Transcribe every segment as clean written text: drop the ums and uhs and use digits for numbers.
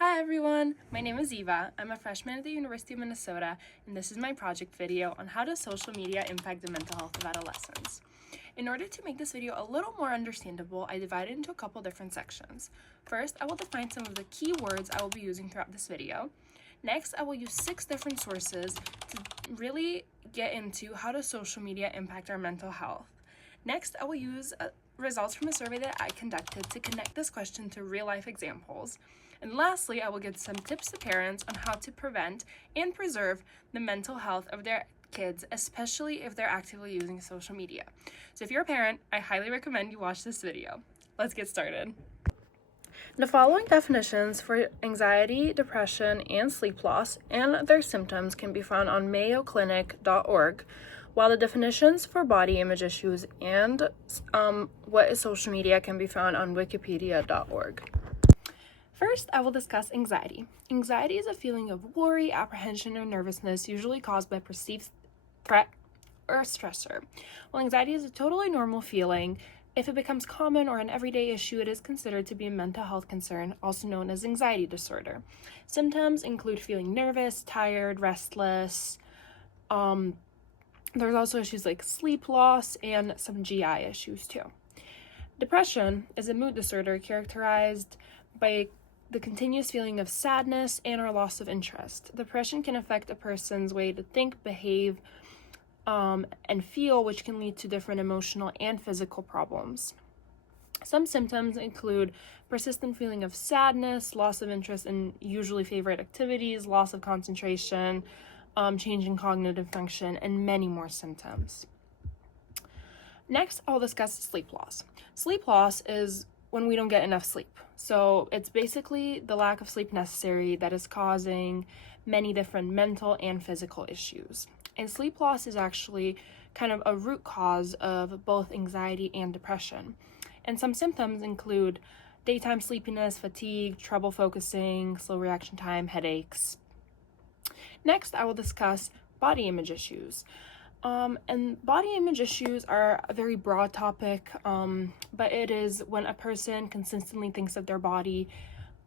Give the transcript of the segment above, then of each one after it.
Hi everyone, my name is Eva. I'm a freshman at the University of Minnesota, and this is my project video on how does social media impact the mental health of adolescents. In order to make this video a little more understandable, I divided it into a couple different sections. First, I will define some of the key words I will be using throughout this video. Next, I will use 6 different sources to really get into how does social media impact our mental health. Next, I will use results from a survey that I conducted to connect this question to real-life examples. And lastly, I will give some tips to parents on how to prevent and preserve the mental health of their kids, especially if they're actively using social media. So if you're a parent, I highly recommend you watch this video. Let's get started. The following definitions for anxiety, depression, and sleep loss and their symptoms can be found on mayoclinic.org, while the definitions for body image issues and what is social media can be found on wikipedia.org. First, I will discuss anxiety. Anxiety is a feeling of worry, apprehension, or nervousness, usually caused by perceived threat or stressor. While anxiety is a totally normal feeling, if it becomes common or an everyday issue, it is considered to be a mental health concern, also known as anxiety disorder. Symptoms include feeling nervous, tired, restless. There's also issues like sleep loss and some GI issues too. Depression is a mood disorder characterized by the continuous feeling of sadness and or loss of interest. Depression can affect a person's way to think, behave, and feel, which can lead to different emotional and physical problems. Some symptoms include persistent feeling of sadness, loss of interest in usually favorite activities, loss of concentration, change in cognitive function, and many more symptoms. Next, I'll discuss sleep loss. Sleep loss is when we don't get enough sleep. So it's basically the lack of sleep necessary that is causing many different mental and physical issues. And sleep loss is actually kind of a root cause of both anxiety and depression. And some symptoms include daytime sleepiness, fatigue, trouble focusing, slow reaction time, headaches. Next, I will discuss body image issues. And body image issues are a very broad topic, but it is when a person consistently thinks of their body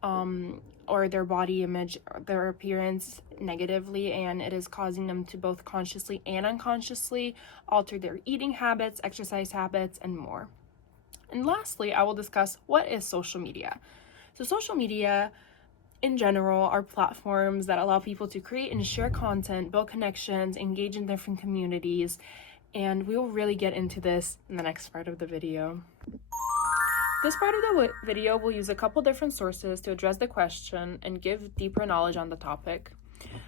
or their body image, or their appearance negatively, and it is causing them to both consciously and unconsciously alter their eating habits, exercise habits, and more. And lastly, I will discuss what is social media. So social media in general are platforms that allow people to create and share content, build connections, engage in different communities, and we will really get into this in the next part of the video. This part of the video will use a couple different sources to address the question and give deeper knowledge on the topic.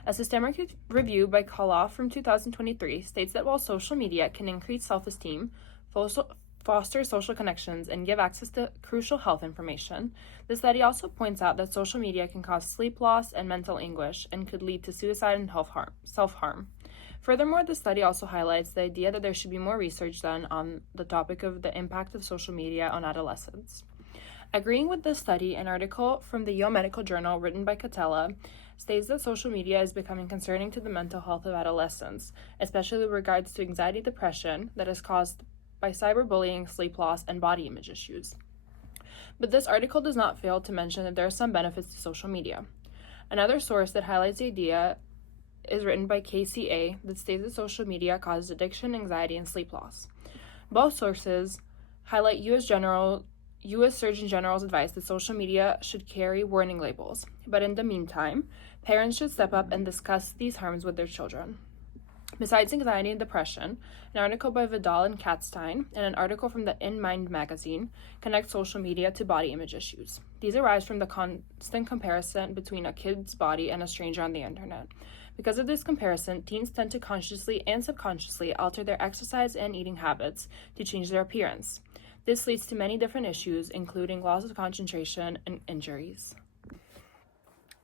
A systematic review by Koloff from 2023 states that while social media can increase self-esteem, foster social connections, and give access to crucial health information, the study also points out that social media can cause sleep loss and mental anguish and could lead to suicide and self-harm. Furthermore, the study also highlights the idea that there should be more research done on the topic of the impact of social media on adolescents. Agreeing with this study, an article from the Yale Medical Journal written by Catella states that social media is becoming concerning to the mental health of adolescents, especially with regards to anxiety depression that is caused by cyberbullying, sleep loss, and body image issues. But this article does not fail to mention that there are some benefits to social media. Another source that highlights the idea is written by KCA that states that social media causes addiction, anxiety, and sleep loss. Both sources highlight U.S. Surgeon General's advice that social media should carry warning labels, but in the meantime, parents should step up and discuss these harms with their children. Besides anxiety and depression, an article by Vidal and Katzstein and an article from the In Mind magazine connect social media to body image issues. These arise from the constant comparison between a kid's body and a stranger on the internet. Because of this comparison, teens tend to consciously and subconsciously alter their exercise and eating habits to change their appearance. This leads to many different issues, including loss of concentration and injuries.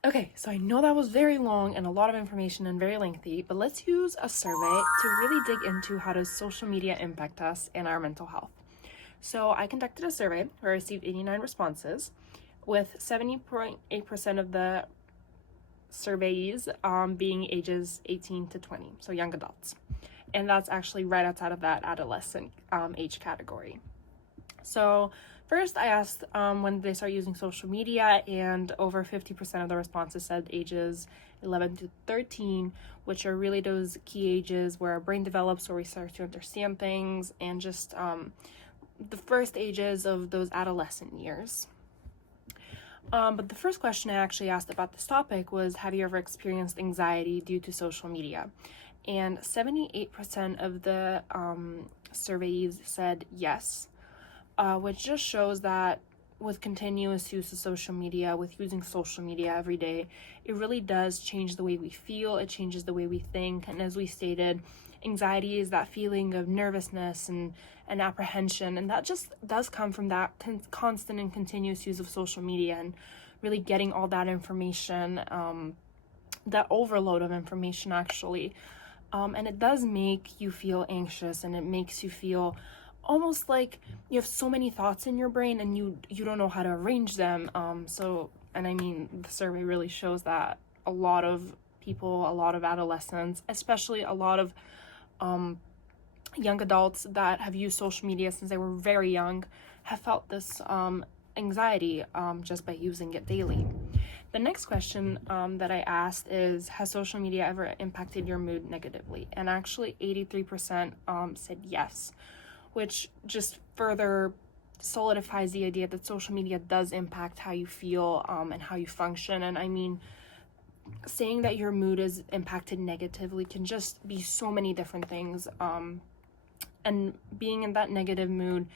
Okay, so I know that was very long and a lot of information and very lengthy, but let's use a survey to really dig into how does social media impact us and our mental health. So I conducted a survey where I received 89 responses, with 70.8% of the surveyees being ages 18 to 20, so young adults. And that's actually right outside of that adolescent age category. So First, I asked when did they start using social media, and over 50% of the responses said ages 11 to 13, which are really those key ages where our brain develops, where we start to understand things, and just the first ages of those adolescent years. But the first question I actually asked about this topic was, have you ever experienced anxiety due to social media? And 78% of the surveys said yes, which just shows that with continuous use of social media, with using social media every day, it really does change the way we feel, it changes the way we think. And as we stated, anxiety is that feeling of nervousness and apprehension, and that just does come from that constant and continuous use of social media and really getting all that information, that overload of information actually. And it does make you feel anxious, and it makes you feel almost like you have so many thoughts in your brain and you don't know how to arrange them. And I mean, the survey really shows that a lot of people, a lot of adolescents, especially a lot of young adults that have used social media since they were very young, have felt this anxiety just by using it daily. The next question that I asked is, has social media ever impacted your mood negatively? And actually 83% said yes, which just further solidifies the idea that social media does impact how you feel and how you function. And I mean, saying that your mood is impacted negatively can just be so many different things. And being in that negative mood,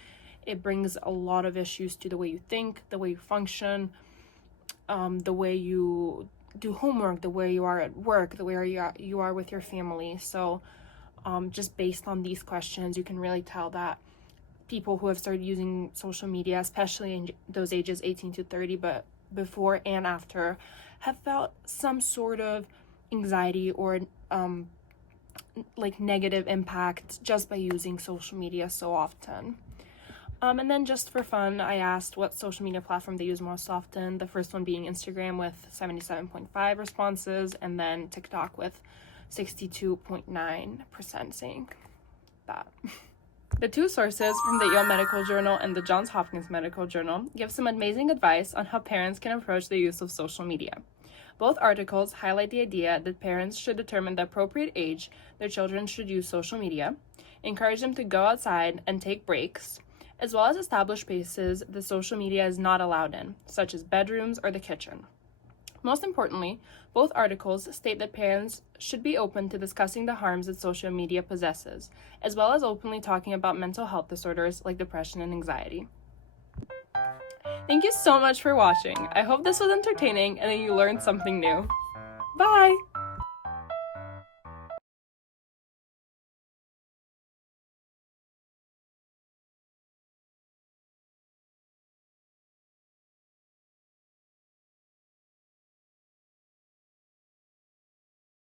it brings a lot of issues to the way you think, the way you function, the way you do homework, the way you are at work, the way you are with your family. So just based on these questions, you can really tell that people who have started using social media, especially in those ages 18 to 30, but before and after, have felt some sort of anxiety or like negative impact just by using social media so often. And then just for fun, I asked what social media platform they use most often, the first one being Instagram with 77.5 responses, and then TikTok with 62.9% saying that. The two sources from the Yale Medical Journal and the Johns Hopkins Medical Journal give some amazing advice on how parents can approach the use of social media. Both articles highlight the idea that parents should determine the appropriate age their children should use social media, encourage them to go outside and take breaks, as well as establish spaces that social media is not allowed in, such as bedrooms or the kitchen. Most importantly, both articles state that parents should be open to discussing the harms that social media possesses, as well as openly talking about mental health disorders like depression and anxiety. Thank you so much for watching. I hope this was entertaining and that you learned something new. Bye!